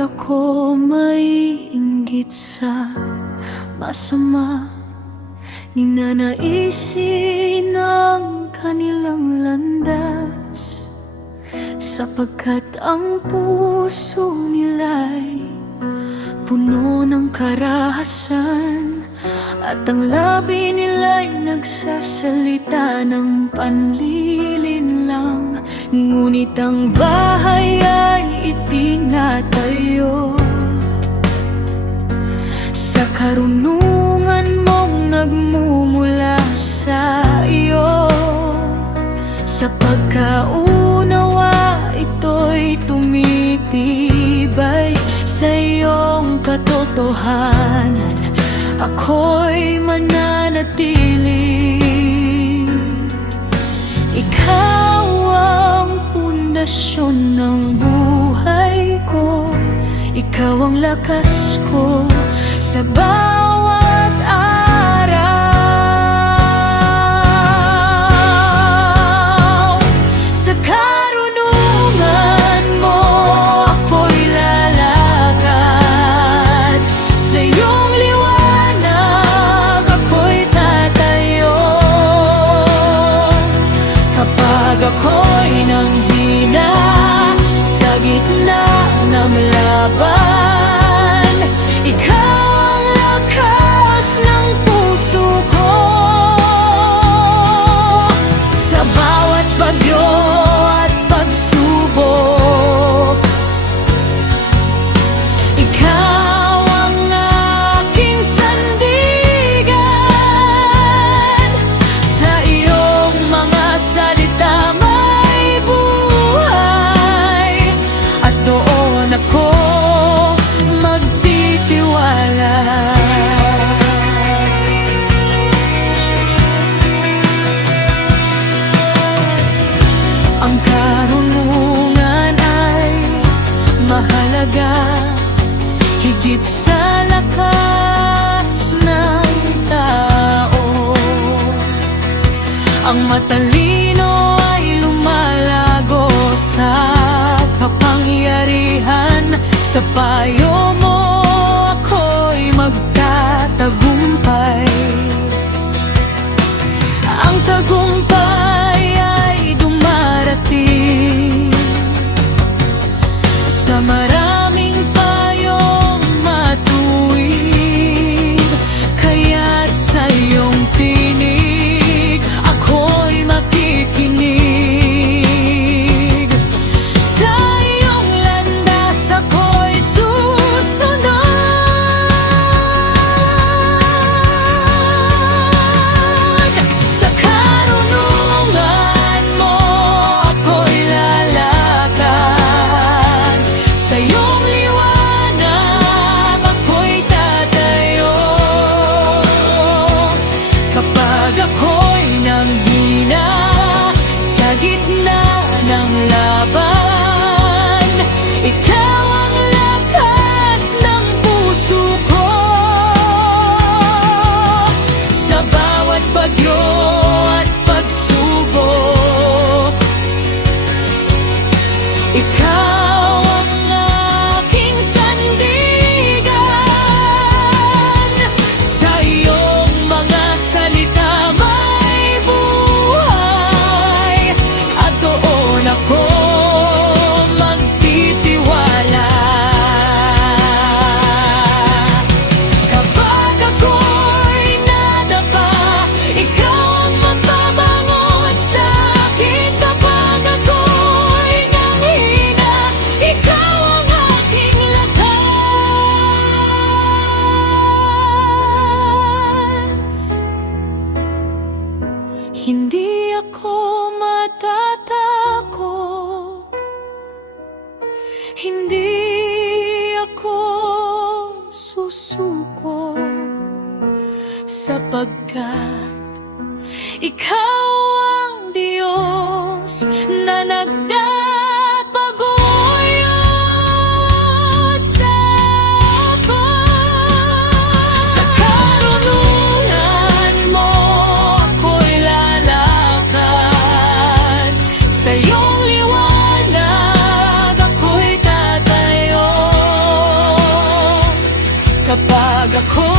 ako maiinggit sa masama, ninanaisin ang kanilang landas, sapagkat ang puso nila'y puno ng karahasan, at ang labi nila'y nagsasalita ng panlilinlang. Ngunit ang bahay ay itinatayo sa karunungan mong nagmumula sa iyo. Sa pagkaunawa ito'y tumitibay sa iyong katotohanan, ako'y mananatili. Ikaw ang pundasyon ng buhay ko, ikaw ang lakas ko sa bawat araw. Sa karunungan mo ako'y lalakad, sa iyong liwanag ako'y tatayo. Kapag ako'y nanghina sa gitna ng laban, ikaw ang lakas ng puso ko. Sa bawat bagyo at pagsubok, ikaw ang aking sandigan. Sa iyong mga salita may buhay, at doon ako magtitiwala. Ang karunungan ay mahalaga, higit sa lakas ng tao. Ang matalino ay lumalago sa kapangyarihan, sa payo mo ako'y magtatagumpay. Ang tagumpay ay dumarating sa maraming payong matuwid, kaya't sa iyong tinig ako'y makikinig. Sa iyong landas ako'y susunod. Sa karunungan mo ako'y lalakad, sa iyong liwanag ako'y tatayo. Kapag ako'y nanghina sa gitna ng laban, ikaw ang lakas ng puso ko. Sa bawat bagyo at pagsubok, ikaw ang aking sandigan. Sa iyong mga salita may buhay, at doon ako magtitiwala. Kapag ako'y nadapa, ikaw ang mapabangon sa akin. Kapag ako'y nanghina, ikaw ang aking lakas. Hindi ako matatakot, hindi ako susuko, sapagkat ikaw ang Diyos na nagtataguyod sa akin. Sa karunungan mo ako'y lalakad, sa iyong liwanag ako'y tatayo. ako